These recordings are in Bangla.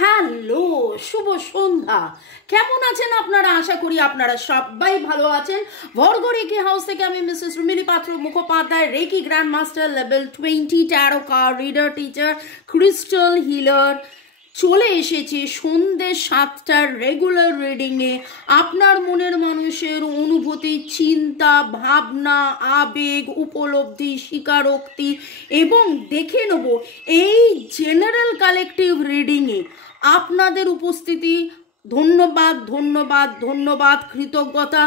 হ্যালো, শুভ সন্ধ্যা। কেমন আছেন আপনারা? আশা করি আপনারা সবাই ভালো আছেন। ভর্গ রেকি হাউস থেকে আমি Mrs Rumili Patra Mukhopadhyay, reiki grand master level 20 tarot card reader, teacher, crystal healer, চলে এসেছি সন্ধ্যে 7টার রেগুলার রিডিংয়ে। আপনার মনের মানুষের অনুভূতি, চিন্তা, ভাবনা, আবেগ, উপলব্ধি, স্বীকারোক্তি এবং দেখে নেব এই জেনারেল কালেকটিভ রিডিংয়ে আপনাদের উপস্থিতি। ধন্যবাদ ধন্যবাদ ধন্যবাদ, কৃতজ্ঞতা,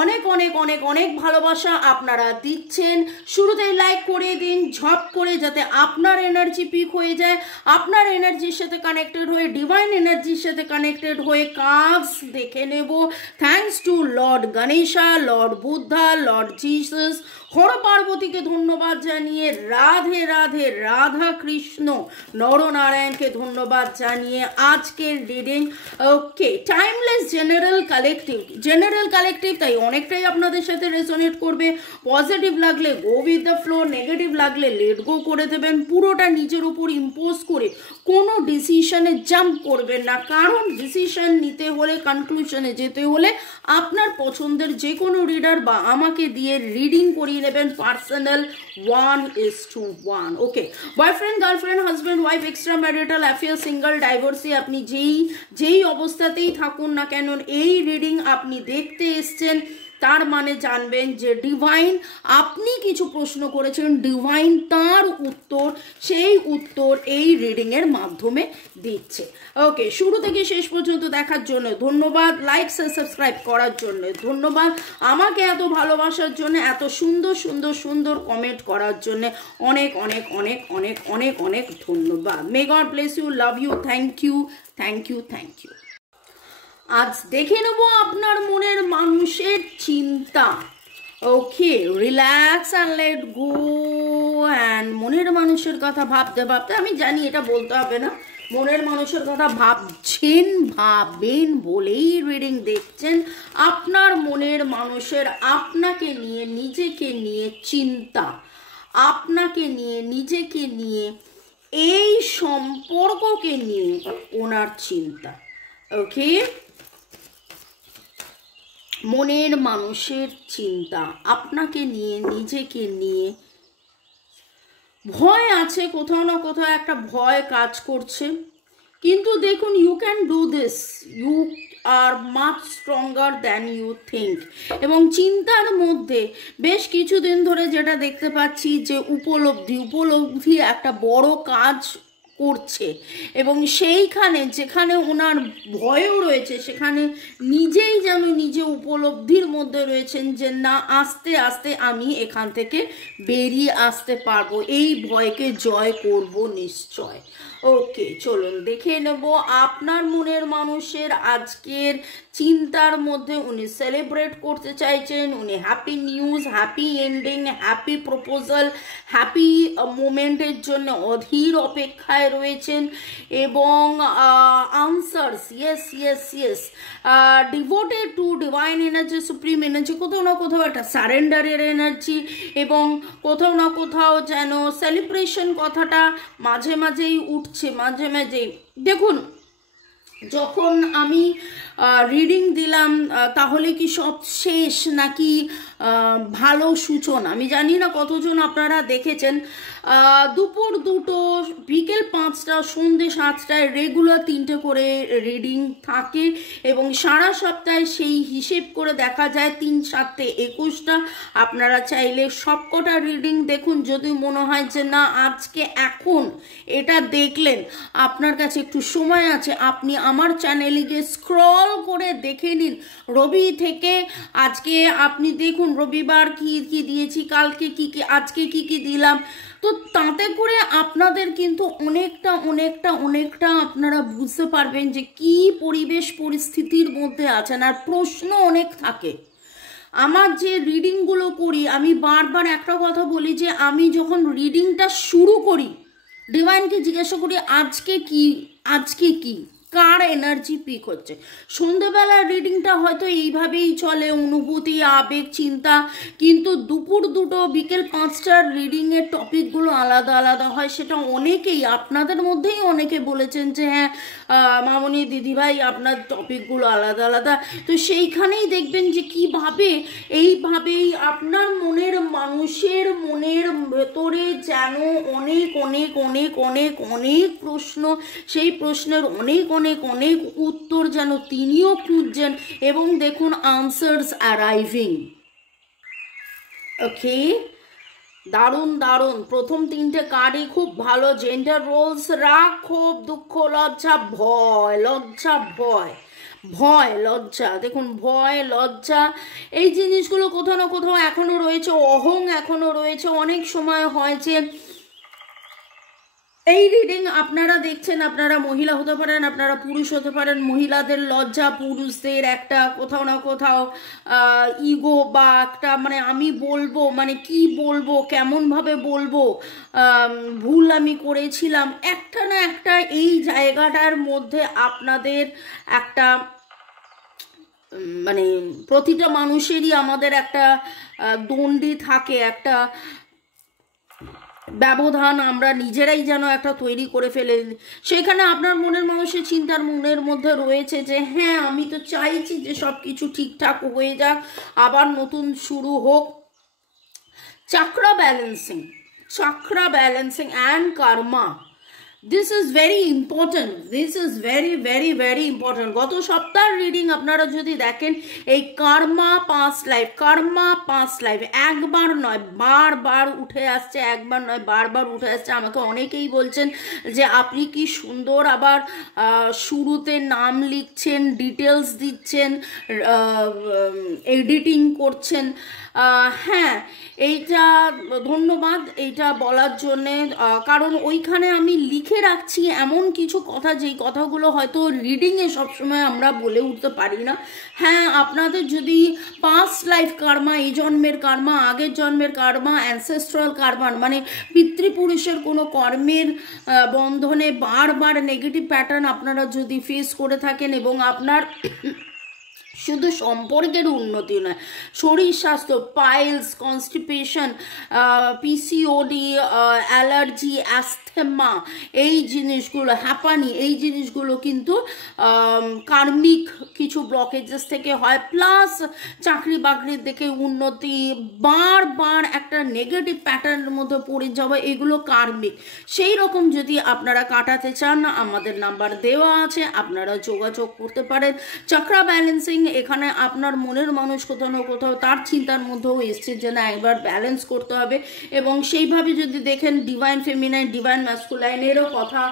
অনেক অনেক অনেক অনেক ভালোবাসা আপনারা দিচ্ছেন। শুরুতেই লাইক করে দিন ঝপ করে, যাতে আপনার এনার্জি পিক হয়ে যায়, আপনার এনার্জির সাথে কানেক্টেড হয়ে, ডিভাইন এনার্জির সাথে কানেক্টেড হয়ে কাজ দেখে নেব। Thanks to lord Ganesha, lord Buddha, lord Jesus, Har পার্বতীকে ধন্যবাদ জানিয়ে, রাধে রাধে রাধা কৃষ্ণ নরনারায়ণকে ধন্যবাদ জানিয়ে আজকের রিডিং ওকে টাইমলেস জেনারেল কালেকটিভ তাই অনেকটাই আপনাদের সাথে রেজোনেট করবে। পজিটিভ লাগলে go with the flow, negative লাগলে লেট গো করে দেবেন। পুরোটা নিজের উপর ইম্পোজ করে কোনো ডিসিশনে জাম্প করবেন না, কারণ ডিসিশন নিতে হলে, কনক্লুশনে যেতে হলে আপনার পছন্দের যে কোনো রিডার বা আমাকে দিয়ে রিডিং করিয়ে নেবেন personal 1:1। Okay, boyfriend, girlfriend, husband, wife, extra marital affair, single, divorcee, আপনি যেই অবস্থাতেই থাকুন না কেন, এই রিডিং আপনি দেখতে এসছেন, তার মানে জানবেন যে ডিভাইন, আপনি কিছু প্রশ্ন করেছেন, ডিভাইন তার উত্তর, সেই উত্তর এই রিডিংয়ের মাধ্যমে দিচ্ছে। ওকে, শুরু থেকে শেষ পর্যন্ত দেখার জন্য ধন্যবাদ, লাইক সাবস্ক্রাইব করার জন্য ধন্যবাদ, আমাকে এত ভালোবাসার জন্য, এত সুন্দর সুন্দর সুন্দর কমেন্ট করার জন্য অনেক অনেক অনেক অনেক অনেক অনেক ধন্যবাদ। May God bless you, love you, thank you thank you thank you. আজ দেখে নেব আপনার মনের মানুষের চিন্তা। Okay, relax and let go. And মনের মানুষের কথা ভাবতে ভাবতে, আমি জানি এটা বলতে হবে না, মনের মানুষের কথা ভাবছেন, ভাবেন বলেই রিডিং দেখছেন। আপনার মনের মানুষের আপনাকে নিয়ে, নিজেকে নিয়ে চিন্তা, আপনাকে নিয়ে, নিজেকে নিয়ে, এই সম্পর্ককে নিয়ে ওনার চিন্তা। ওকে, মনের মানুষের চিন্তা আপনাকে নিয়ে, নিজেকে নিয়ে, ভয় আছে, কোথাও না কোথাও একটা ভয় কাজ করছে, কিন্তু দেখুন you can do this, you are much stronger than you think. এবং চিন্তার মধ্যে বেশ কিছুদিন ধরে যেটা দেখতে পাচ্ছি যে উপলব্ধি একটা বড় কাজ করছে, এবং সেইখানে যেখানে ওনার ভয়ও রয়েছে, সেখানে নিজেই যেন নিজে উপলব্ধির মধ্যে রয়েছেন যে না, আস্তে আস্তে আমি এখান থেকে বেরিয়ে আসতে পারবো, এই ভয়কে জয় করব নিশ্চয়। ওকে, চলুন দেখে নেব আপনার মনের মানুষের আজকের চিন্তার মধ্যে। উনি সেলিব্রেট করতে চাইছেন, উনি happy news, happy ending, happy proposal, happy মোমেন্টের জন্য অধীর অপেক্ষায় রয়েছেন, এবং answers, yes yes yes, devoted to divine energy, supreme energy, কোথাও না কোথাও একটা সারেন্ডারের এনার্জি, এবং কোথাও না কোথাও যেন সেলিব্রেশন কথাটা মাঝে মাঝেই উঠছে, মাঝে মাঝেই। দেখুন, যখন আমি রিডিং দিলাম তাহলে কি সব শেষ নাকি ভালো সূচনা, আমি জানি না কতজন আপনারা দেখেছেন। দুপুর 2টো, বিকেল 5টা, সন্ধ্যে 7টায় রেগুলার 3টে করে রিডিং থাকে, এবং সারা সপ্তাহে সেই হিসেব করে দেখা যায় 3 7 21টা। আপনারা চাইলে সবকটা রিডিং দেখুন, যদি মনে হয় যে না আজকে এখন এটা দেখলেন, আপনার কাছে একটু সময় আছে, আপনি আমার চ্যানেলে গিয়ে স্ক্রল করে দেখে নিন। রবি থেকে আজকে আপনি দেখুন রবিবার কি কি দিয়েছি, কালকে কি কি, আজকে কি কি দিলাম, তো তাতে করে আপনাদের কিন্তু অনেকটা অনেকটা অনেকটা আপনারা বুঝতে পারবেন যে কি পরিবেশ পরিস্থিতির মধ্যে আছেন। আর প্রশ্ন অনেক থাকে। আমার যে রিডিংগুলো করি, আমি বারবার একটা কথা বলি যে আমি যখন রিডিংটা শুরু করি, ডিভাইনকে জিজ্ঞাসা করি আজকে কি, আজকে কি, কার এনার্জি পিক হচ্ছে। সন্ধ্যেবেলার রিডিংটা হয়তো এইভাবেই চলে, অনুভূতি, আবেগ, চিন্তা, কিন্তু দুপুর 2টো বিকেল 5টার রিডিংয়ের টপিকগুলো আলাদা আলাদা হয়। সেটা অনেকেই আপনাদের মধ্যেই অনেকে বলেছেন যে হ্যাঁ মামনি দিদিভাই আপনার টপিকগুলো আলাদা আলাদা। তো সেইখানেই দেখবেন যে কিভাবে এইভাবেই আপনার মনের মানুষের মনের ভেতরে যেন অনেক অনেক অনেক অনেক অনেক প্রশ্ন, সেই প্রশ্নের অনেক অনেক অনেক উত্তর যেন তিনিও খুঁজছেন, এবং দেখুন আনসার্স অ্যারাইভিং। ওকে, দারুণ দারুণ। প্রথম 3টে কার্ডই খুব ভালো। জেন্ডার রোলস, রাগ, ক্ষোভ, দুঃখ, লজ্জা, ভয়, লজ্জা, ভয়, ভয়, লজ্জা। দেখুন ভয়, লজ্জা, এই জিনিসগুলো কোথাও না কোথাও এখনো রয়েছে, অহং এখনো রয়েছে। অনেক সময় হয় যে এই রিডিং আপনারা দেখছেন, আপনারা মহিলা হতে পারেন, আপনারা পুরুষ হতে পারেন। মহিলাদের লজ্জা, পুরুষদের একটা কোথাও না কোথাও ইগো বা একটা মানে আমি বলবো, মানে কি বলবো, কেমনভাবে বলবো, ভুল আমি করেছিলাম, একটা না একটা এই জায়গাটার মধ্যে আপনাদের একটা মানে প্রতিটা মানুষেরই আমাদের একটা দণ্ডি থাকে, একটা ব্যবধান আমরা নিজেরাই যেন একটা তৈরি করে ফেলে। সেখানে আপনার মনের মানুষের চিন্তার মনের মধ্যে রয়েছে যে হ্যাঁ আমি তো চাইছি যে সব কিছু ঠিকঠাক হয়ে যাক, আবার নতুন শুরু হোক। Chakra balancing, chakra balancing and Karma, this is very important, this is very very very important. গত সপ্তাহের রিডিং আপনারা যদি দেখেন, এই কর্মা পাস্ট লাইফ, কর্মা পাস্ট লাইফ একবার নয় বারবার উঠে আসছে, একবার নয় বারবার উঠে আসছে। আমাকে অনেকেই বলছেন যে আপনি কি সুন্দর আবার শুরুতে নাম লিখছেন, ডিটেলস দিচ্ছেন, এডিটিং করছেন। হ্যাঁ, এইটা ধন্যবাদ এইটা বলার জন্যে, কারণ ওইখানে আমি লিখে রাখছি এমন কিছু কথা যেই কথাগুলো হয়তো রিডিংয়ে সবসময় আমরা বলে উঠতে পারি না। হ্যাঁ, আপনাদের যদি পাস্ট লাইফ কার্মা, এই জন্মের কার্মা, আগের জন্মের কার্মা, অ্যানসেস্ট্রাল কার্মা, মানে পিতৃপুরুষের কোনো কর্মের বন্ধনে বারবার নেগেটিভ প্যাটার্ন আপনারা যদি ফেস করে থাকেন, এবং আপনার শুধু সম্পর্কের উন্নতি নয়, শরীর স্বাস্থ্য, পাইলস, কনস্টিপেশন, পিসিওডি, অ্যালার্জি, অ্যাস্থেমা, এই জিনিসগুলো, হ্যাপানি, এই জিনিসগুলো কিন্তু কার্মিক কিছু ব্লকেজেস থেকে হয়। প্লাস চাকরি বাকরির দিকে উন্নতি, বারবার একটা নেগেটিভ প্যাটার্নের মধ্যে পড়ে যাওয়া, এগুলো কার্মিক। সেই রকম যদি আপনারা কাটাতে চান, আমাদের নাম্বার দেওয়া আছে, আপনারা যোগাযোগ করতে পারেন। চক্রা ব্যালেন্সিং, এখানে আপনার মনের মানুষ কোথাও না কোথাও তার চিন্তার মধ্যেও এসছে যে না একবার ব্যালেন্স করতে হবে, এবং সেইভাবে যদি দেখেন ডিভাইন ফেমিনাইন, ডিভাইন ম্যাসকুলাইনেরও কথা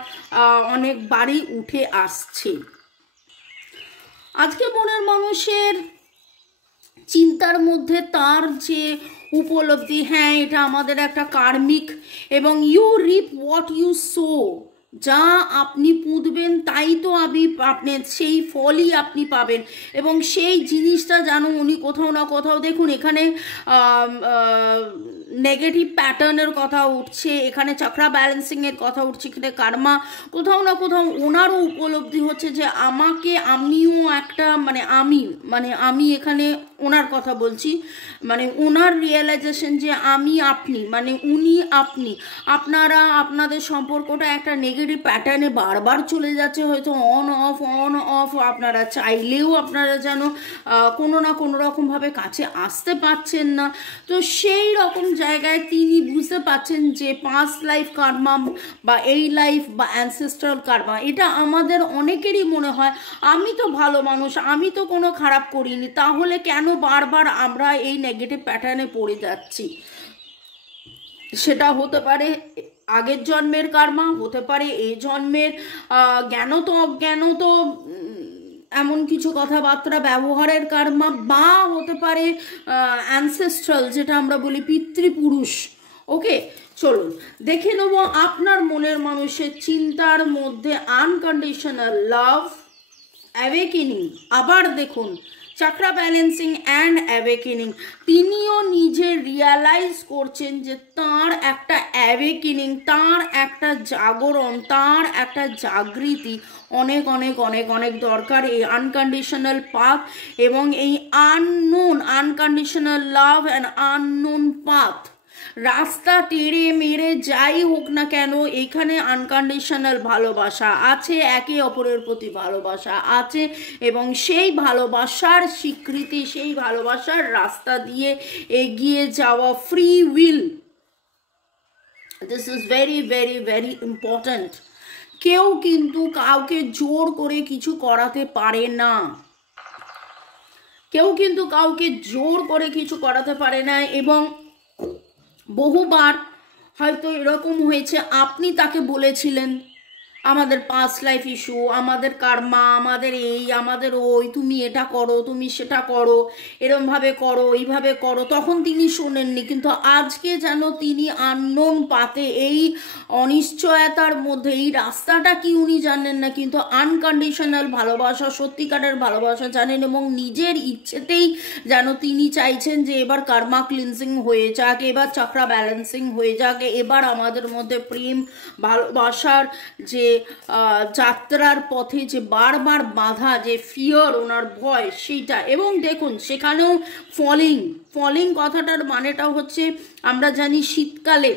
অনেকবারই উঠে আসছে। আজকে মনের মানুষের চিন্তার মধ্যে তার যে উপলব্ধি, হ্যাঁ এটা আমাদের একটা কার্মিক, এবং you reap what you sow, যা আপনি পুঁতবেন তাই তো আপনি সেই ফলই আপনি পাবেন। এবং সেই জিনিসটা জানো উনি কোথাও না কোথাও, দেখুন এখানে নেগেটিভ প্যাটার্নের কথা উঠছে, এখানে চক্রা ব্যালেন্সিংয়ের কথা উঠছে, এখানে কার্মা, কোথাও না কোথাও ওনারও উপলব্ধি হচ্ছে যে আমাকে, আমিও একটা আমি এখানে ওনার কথা বলছি, মানে ওনার রিয়েলাইজেশন যে আমি আপনি, মানে উনি আপনি, আপনারা আপনাদের সম্পর্কটা একটা নেগেটিভ প্যাটার্নে বারবার চলে যাচ্ছে, হয়তো অন অফ, আপনারা চাইলেও আপনারা যেন কোনো না কোনো রকমভাবে কাছে আসতে পারছেন না। তো সেই রকম জায়গায় তিনি বুঝতে পারছেন যে পাস্ট লাইফ কার্মা বা এই লাইফ বা অ্যানসেস্ট্রাল কার্মা, এটা আমাদের অনেকেরই মনে হয় আমি তো ভালো মানুষ, আমি তো কোনো খারাপ করিনি, তাহলে কেন বারবার আমরা এই নেগেটিভ প্যাটার্নে পড়ে যাচ্ছি। সেটা হতে পারে আগের জন্মের কার্মা, হতে পারে এই জন্মের জ্ঞানত অজ্ঞানত এমন কিছু কথাবার্তা ব্যবহারের কার্মা, বা হতে পারে অ্যানসেস্ট্রাল, যেটা আমরা বলি পিতৃপুরুষ। ওকে, চলুন দেখে নেব আপনার মনের মানুষের চিন্তার মধ্যে আনকন্ডিশনাল লাভ, অ্যাওয়েকেনিং। আবার দেখুন চক্রা ব্যালেন্সিং অ্যান্ড অ্যাওয়েকেনিং, তিনিও নিজে রিয়ালাইজ করছেন যে তার একটা অ্যাওয়েকেনিং, তার একটা জাগরণ, তার একটা জাগৃতি অনেক অনেক অনেক অনেক দরকার এই আনকন্ডিশনাল পাথ এবং এই unconditional love and unknown path. রাস্তা টেড়ে মেরে যাই হোক না কেন, এখানে আনকন্ডিশনাল ভালোবাসা আছে, একে অপরের প্রতি ভালোবাসা আছে, এবং সেই ভালোবাসার স্বীকৃতি, সেই ভালোবাসার রাস্তা দিয়ে এগিয়ে যাওয়া free will, this is very very very important. কেউ কিন্তু কাউকে জোর করে কিছু করাতে পারে না, কেউ কিন্তু কাউকে জোর করে কিছু করাতে পারে না। এবং বহুবার হয়তো এরকম হয়েছে, আপনি তাকে বলেছিলেন আমাদের পাস্ট লাইফ ইস্যু, আমাদের কার্মা, আমাদের এই, আমাদের ওই, তুমি এটা করো, তুমি সেটা করো, এরমভাবে করো, এইভাবে করো, তখন তিনি শোনেননি। কিন্তু আজকে যেন তিনি আননোন পাতে, এই অনিশ্চয়তার মধ্যে, এই রাস্তাটা কি উনি জানেন না, কিন্তু আনকন্ডিশনাল ভালোবাসা, সত্যিকারের ভালোবাসা জানেন, এবং নিজের ইচ্ছেতেই যেন তিনি চাইছেন যে এবার কার্মা ক্লিনজিং হয়ে যাক, এবার চক্রা ব্যালেন্সিং হয়ে যাক, এবার আমাদের মধ্যে প্রেম ভালোবাসার যে যাত্রার পথে যে বারবার বাধা, যে ফিয়ার, ওনার ভয়, সেইটা। এবং দেখুন সেখানেও ফলিং কথাটার মানেটা হচ্ছে, আমরা জানি শীতকালে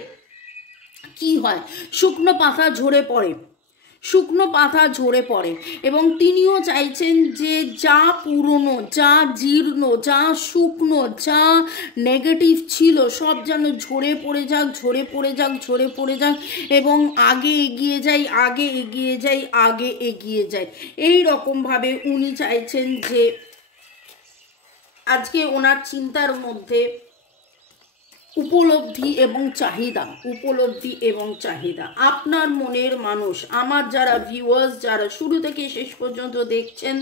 কি হয়, শুকনো পাতা ঝরে পড়ে, এবং তিনিও চাইছেন যে যা পুরনো, যা জীর্ণ, যা শুকনো, যা নেগেটিভ ছিল সব যেন ঝরে পড়ে যাক, এবং আগে এগিয়ে যাই। এই রকমভাবে উনি চাইছেন যে আজকে ওনার চিন্তার মধ্যে উপলব্ধি এবং চাহিদা। আপনার মনের মানুষ, আমার যারা ভিউয়ার্স, যারা শুরু থেকে শেষ পর্যন্ত দেখছেন,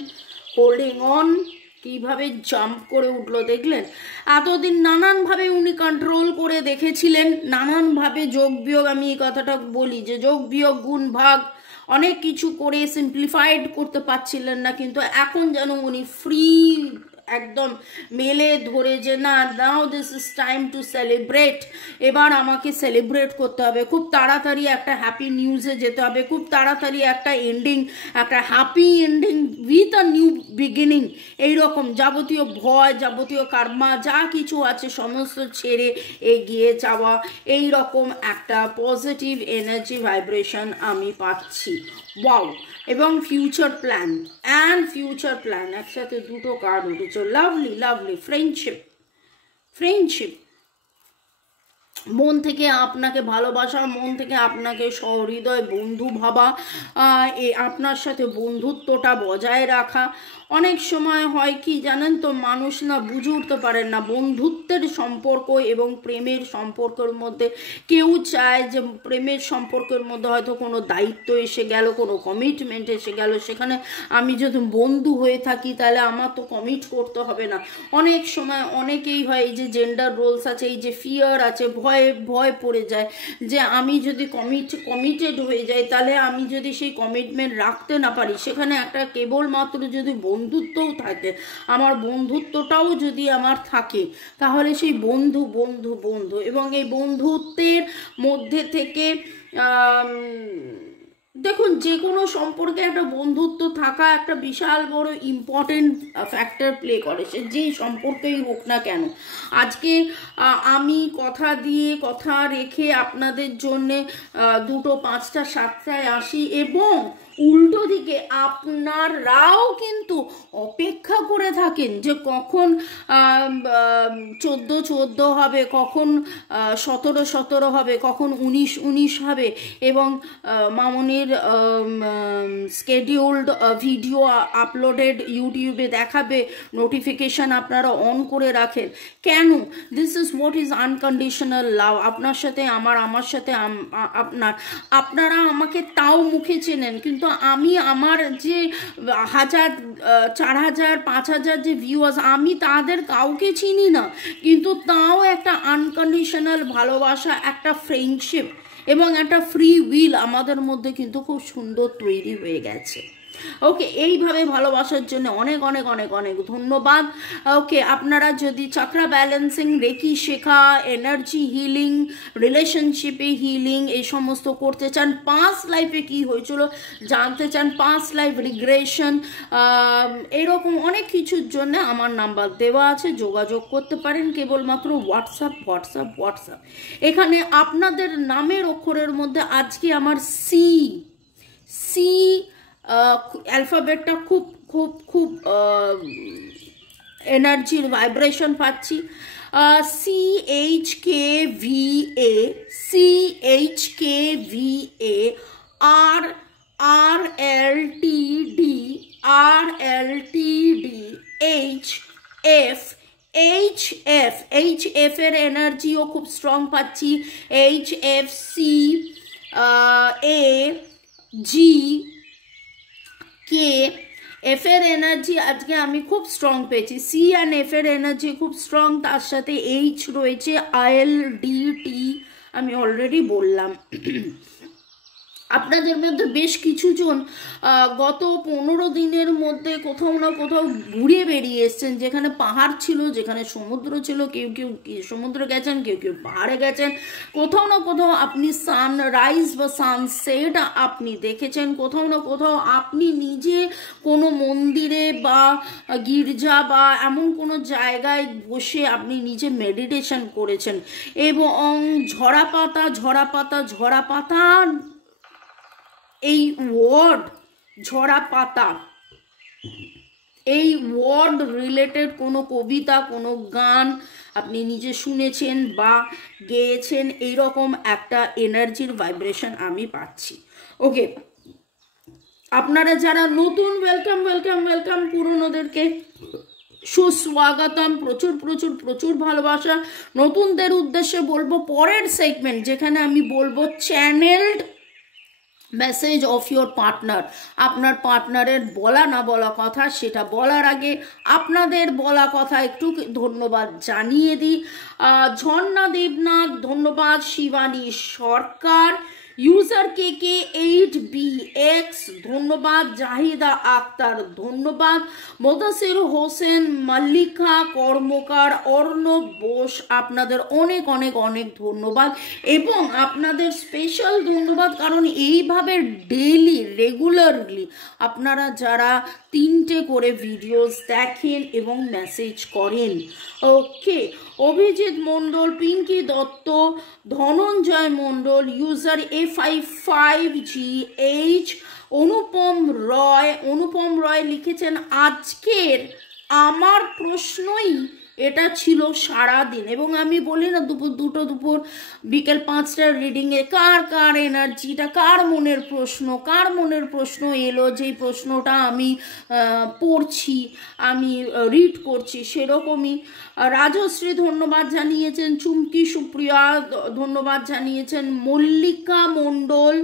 হোল্ডিং অন, কিভাবে জাম্প করে উঠলো দেখলেন। এতদিন নানানভাবে উনি কন্ট্রোল করে দেখেছিলেন, নানানভাবে যোগ বিয়োগ, আমি এই কথাটা বলি যে যোগ বিয়োগ গুণ ভাগ অনেক কিছু করে সিম্পলিফাইড করতে পারছিলেন না, কিন্তু এখন যেন উনি ফ্রি একদম মেলে ধরে যে না, now this is time to celebrate, এবার আমাকে সেলিব্রেট করতে হবে, খুব তাড়াতাড়ি একটা হ্যাপি নিউজে যেতে হবে, খুব তাড়াতাড়ি একটা happy ending with a new beginning. এইরকম যাবতীয় ভয়, যাবতীয় কার্মা যা কিছু আছে সমস্ত ছেড়ে এগিয়ে যাওয়া, এই রকম একটা পজিটিভ এনার্জি ভাইব্রেশন আমি পাচ্ছি। ওয়াও! এবং ফিউচার প্ল্যান একসাথে দুটো কার্ড উঠেছে। লাভলি ফ্রেন্ডশিপ, মন থেকে আপনাকে ভালোবাসা, মন থেকে আপনাকে সহৃদয় বন্ধু ভাবা, আপনার সাথে বন্ধুত্বটা বজায় রাখা। অনেক সময় হয় কি জানেন তো, মানুষ না বুঝে উঠতে পারেন না বন্ধুত্বের সম্পর্ক এবং প্রেমের সম্পর্কের মধ্যে। কেউ চায় যে প্রেমের সম্পর্কের মধ্যে হয়তো কোনো দায়িত্ব এসে গেল, কোনো কমিটমেন্ট এসে গেল, সেখানে আমি যদি বন্ধু হয়ে থাকি তাহলে আমার তো কমিট করতে হবে না। অনেক সময় অনেকেই হয়, এই যে জেন্ডার রোলস আছে, এই যে ফিয়ার আছে, ভয় পড়ে যায় যে আমি যদি কমিটেড হয়ে যাই, তাহলে আমি যদি সেই কমিটমেন্ট রাখতে না পারি, সেখানে একটা কেবলমাত্র যদি বন্ধুত্বও থাকে, আমার বন্ধুত্বটাও যদি আমার থাকে, তাহলে সেই বন্ধু এবং এই বন্ধুত্বের মধ্যে থেকে দেখুন, যে কোনো সম্পর্কে একটা বন্ধুত্ব থাকা একটা বিশাল বড় ইম্পর্টেন্ট ফ্যাক্টর প্লে করে, সে যেই সম্পর্কেই হোক না কেন। আজকে আমি কথা রেখে আপনাদের জন্যে 2টো 5টা 7টায় আসি, এবং উল্টো দিকে আপনারাও কিন্তু অপেক্ষা করে থাকেন যে কখন 14 হবে, কখন 17 হবে, কখন 19 হবে, এবং মামনির স্কেডিউলড ভিডিও আপলোডেড ইউটিউবে দেখাবে, নোটিফিকেশান আপনারা অন করে রাখেন। কেন? This is what is unconditional love. আপনার সাথে আমার সাথে আপনারা আমাকে তাও মুখে চেনেন, কিন্তু আমি আমার যে 1000, 4000, 5000 যে ভিউয়ার্স, আমি তাদের কাউকে চিনি না, কিন্তু তাও একটা আনকন্ডিশনাল ভালোবাসা, একটা ফ্রেন্ডশিপ এবং একটা ফ্রি উইল আমাদের মধ্যে কিন্তু খুব সুন্দর তৈরি হয়ে গেছে। ওকে, এইভাবে ভালোবাসার জন্য অনেক অনেক অনেক অনেক ধন্যবাদ। ওকে, আপনারা যদি চক্রা ব্যালেন্সিং, রেকি শেখা, এনার্জি হিলিং, রিলেশনশিপে হিলিং এই সমস্ত করতে চান, পাস্ট লাইফে কি হয়েছিল জানতে চান, পাস্ট লাইফ রিগ্রেশন, এরকম অনেক কিছুর জন্য আমার নাম্বার দেওয়া আছে, যোগাযোগ করতে পারেন কেবলমাত্র হোয়াটসঅ্যাপ হোয়াটসঅ্যাপ হোয়াটসঅ্যাপ। এখানে আপনাদের নামের অক্ষরের মধ্যে আজকে আমার সি সি অ্যালফাবেটটা খুব খুব খুব এনার্জির ভাইব্রেশন পাচ্ছি। CHKVA, CHKVA, RLTD, RLTD, HF এর এনার্জিও খুব স্ট্রং পাচ্ছি, HFC, AG, কে এফ এর এনার্জি আজকে আমি খুব স্ট্রং পেয়েছি, সি অ্যান্ড এফ এর এনার্জি খুব স্ট্রং, তার সাথে এইচ রয়েছে, ILDT আমি অলরেডি বললাম। আপনাদের মধ্যে বেশ কিছুজন গত 15 দিনের মধ্যে কোথাও না কোথাও ঘুরে বেরিয়ে এসছেন, যেখানে পাহাড় ছিল, যেখানে সমুদ্র ছিল, কেউ কেউ সমুদ্রে গেছেন, কেউ কেউ পাহাড়ে গেছেন, কোথাও না কোথাও আপনি সানরাইজ বা সানসেট আপনি দেখেছেন, কোথাও না কোথাও আপনি নিজে কোনো মন্দিরে বা গির্জা বা এমন কোনো জায়গায় বসে আপনি নিজে মেডিটেশন করেছেন, এবং ঝরা পাতা ঝরা পাতা ঝরা পাতা, এই ওয়ার্ড ঝরা পাতা, এই ওয়ার্ড রিলেটেড কোনো কবিতা, কোনো গান আপনি নিজে শুনেছেন বা গেয়েছেন, এইরকম একটা এনার্জির ভাইব্রেশন আমি পাচ্ছি। ওকে, আপনারা যারা নতুন, ওয়েলকাম ওয়েলকাম ওয়েলকাম, পুরনোদেরকে সুস্বাগতম, প্রচুর প্রচুর প্রচুর ভালোবাসা। নতুনদের উদ্দেশ্যে বলবো পরের সেগমেন্ট, যেখানে আমি বলবো চ্যানেলড মেসেজ অফ ইয়োর পার্টনার। আপনার পার্টনারের বলা না বলা কথা, সেটা বলার আগে আপনাদের বলা কথা একটু ধন্যবাদ জানিয়ে দিই। ঝর্ণা দেবনাথ ধন্যবাদ, শিবানী সরকার, ইউজার KK8BX ধন্যবাদ, জাহিদা আক্তার ধন্যবাদ, মোদাসির হোসেন, মল্লিকা কর্মকার, অর্ণব বোস, আপনাদের অনেক অনেক অনেক ধন্যবাদ। এবং আপনাদের স্পেশাল ধন্যবাদ কারণ এইভাবে ডেইলি রেগুলারলি আপনারা যারা 3টে করে ভিডিওস দেখেন এবং মেসেজ করেন। ওকে, অভিজিৎ মণ্ডল, পিঙ্কি দত্ত, ধনঞ্জয় মণ্ডল, ইউজার A55GH, অনুপম রয় লিখেছেন আজকের আমার প্রশ্নই এটা ছিল সারাদিন। এবং আমি বলি না দুপুর বিকেল 5টার রিডিংয়ে কার এনার্জিটা, কার মনের প্রশ্ন এলো, যেই প্রশ্নটা আমি পড়ছি, আমি রিড করছি, সেরকমই রাজশ্রী ধন্যবাদ জানিয়েছেন, চুমকি সুপ্রিয়া ধন্যবাদ জানিয়েছেন, মল্লিকা মণ্ডল,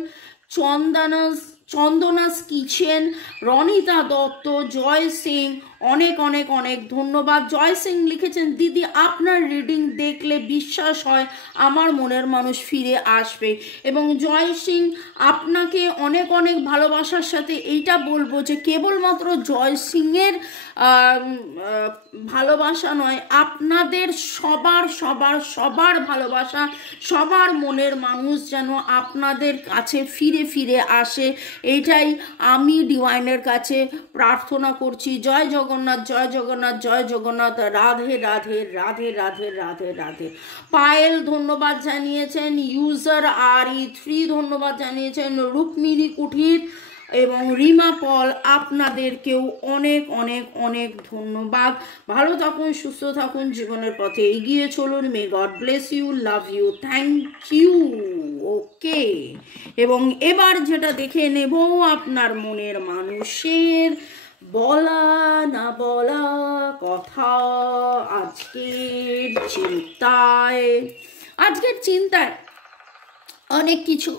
চন্দনাস কিচেন, রনিতা দত্ত, জয় সিং, অনেক অনেক অনেক ধন্যবাদ। জয় সিং লিখেছেন দিদি আপনার রিডিং দেখলে বিশ্বাস হয় আমার মনের মানুষ ফিরে আসবে। এবং জয় সিং আপনাকে অনেক অনেক ভালোবাসার সাথে এইটা বলবো যে কেবলমাত্র জয় সিংয়ের ভালোবাসা নয়, আপনাদের সবার ভালোবাসা, সবার মনের মানুষ যেন আপনাদের কাছে ফিরে ফিরে আসে, এইটাই আমি ডিভাইনের কাছে প্রার্থনা করছি। জয় জগন্নাথ, জয় জগন্নাথ, জয় জগন্নাথ, রাধে রাধে রাধে রাধে রাধে রাধে। পায়েল ধন্যবাদ জানিয়েছেন, ইউজার RE3 ধন্যবাদ জানিয়েছেন, রুক্মিণী কুঠির এবং রিমা পল, আপনাদেরকেও অনেক অনেক অনেক ধন্যবাদ। ভালো থাকুন, সুস্থ থাকুন, জীবনের পথে এগিয়ে চলুন। May God bless you, love you, thank you. Okay, এবং এবার যেটা দেখে নেব আপনার মনের মানুষের বলা না বলা কথা, আজকের চিন্তায় অনেক কিছু,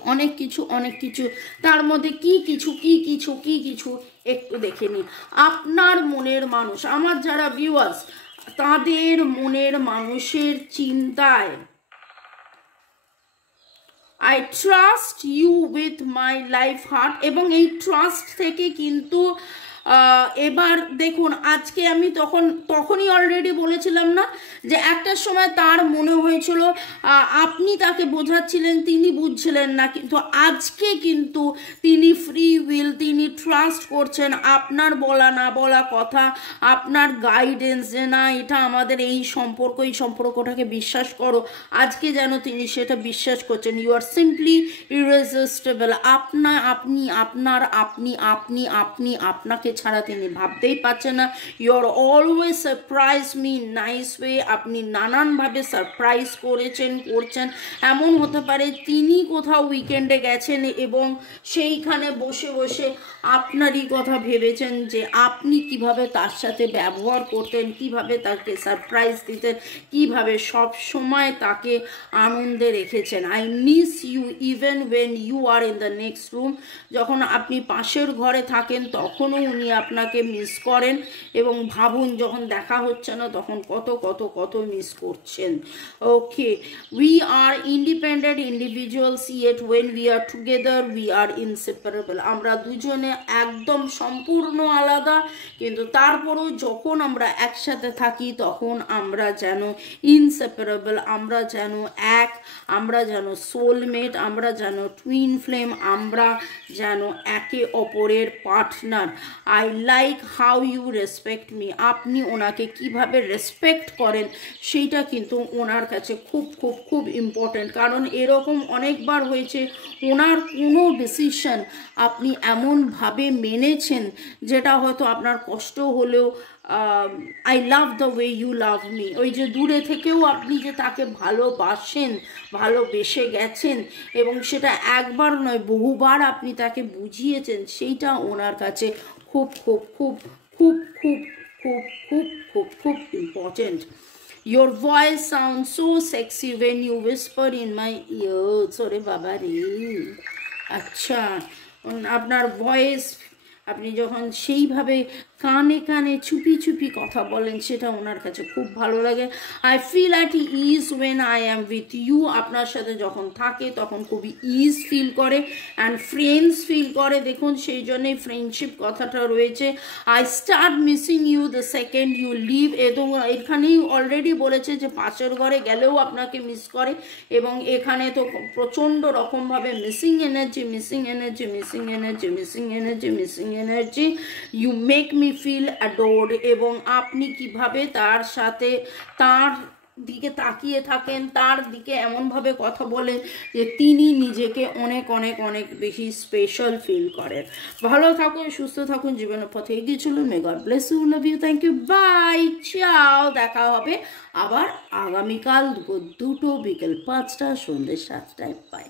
তার মধ্যে কি কিছু একটু দেখে নিন। আপনার মনের মানুষ, আমার যারা ভিউয়ার্স, তাদের মনের মানুষের চিন্তায় I trust you with my life heart. এবং এই ট্রাস্ট থেকে কিন্তু এবার দেখুন, আজকে আমি তখনই অলরেডি বলেছিলাম না যে একটা সময় তার মনে হয়েছিল আপনি তাকে বোঝাচ্ছিলেন, তিনি বুঝছিলেন না, কিন্তু আজকে কিন্তু তিনি ফ্রি উইল, তিনি ট্রাস্ট করছেন আপনার বলা না বলা কথা, আপনার গাইডেন্স, যে না এটা আমাদের এই সম্পর্কটাকে বিশ্বাস করো, আজকে যেন তিনি সেটা বিশ্বাস করছেন। You are simply irresistible. আপনি আপনাকে ছাড়া তিনি ভাবতেই পারছেন না। You are always surprise me nice way. আপনি নানানভাবে সারপ্রাইজ করছেন। এমন হতে পারে তিনি কোথাও উইকেন্ডে গেছেন এবং সেইখানে বসে বসে আপনারই কথা ভেবেছেন যে আপনি কিভাবে তার সাথে ব্যবহার করতেন, কিভাবে তাকে সারপ্রাইজ দিতেন, কিভাবে সব সময় তাকে আনন্দে রেখেছেন। I miss you even when you are in the next room. যখন আপনি পাশের ঘরে থাকেন তখনও উনি আপনাকে মিস করেন, এবং ভাবুন যখন দেখা হচ্ছে না তখন কত মিস করছেন। Okay, we are independent individuals, yet when we are together we are inseparable. আমরা দুজনে একদম সম্পূর্ণ আলাদা, কিন্তু তারপরেও যখন আমরা একসাথে থাকি তখন আমরা যেন ইনসেপারেবল, আমরা যেন এক, আমরা যেন সোলমেট, আমরা যেন টুইন ফ্লেম, আমরা যেন একে অপরের partner. I like how you respect me. আপনি ওনাকে কিভাবে রেসপেক্ট করেন সেইটা কিন্তু ওনার কাছে খুব ইম্পর্টেন্ট। কারণ এরকম অনেকবার হয়েছে ওনার কোনো ডিসিশন আপনি এমনভাবে মেনেছেন যেটা হয়তো আপনার কষ্ট হলেও I love the way you love me, ওই যে দূরে থেকেও আপনি যে তাকে ভালোবেসে গেছেন এবং সেটা একবার নয় বহুবার আপনি তাকে বুঝিয়েছেন, সেইটা ওনার কাছে খুব important. Your voice sounds so sexy when you whisper in my ears. ওরে বাবা রে, আচ্ছা, আপনার ভয়েস, আপনি যখন সেইভাবে কানে কানে চুপি কথা বলেন সেটা ওনার কাছে খুব ভালো লাগে। I feel at ease when I am with you. আপনার সাথে যখন থাকে তখন খুবই ইজ ফিল করে অ্যান্ড ফ্রেন্ডস ফিল করে। দেখুন সেই জন্যই ফ্রেন্ডশিপ কথাটা রয়েছে। I start missing you the second you leave. এবং এখানেই অলরেডি বলেছে যে পাশের ঘরে গেলেও আপনাকে মিস করে, এবং এখানে তো প্রচণ্ড রকমভাবে missing energy. You make me feel adored. এবং আপনি কিভাবে তার সাথে তার দিকে তাকিয়ে থাকেন, তার দিকে এমনভাবে কথা বলেন যে তিনি নিজেকে অনেক বেশি স্পেশাল ফিল করেন। ভালো থাকুন, সুস্থ থাকুন, জীবনের পথে এগিয়ে চলুন। May God bless you, love you, thank you, bye, ciao. দেখা হবে আবার আগামীকাল দুপুর 2টো, বিকেল 5টা, সন্ধ্যে 7টায়। বাই।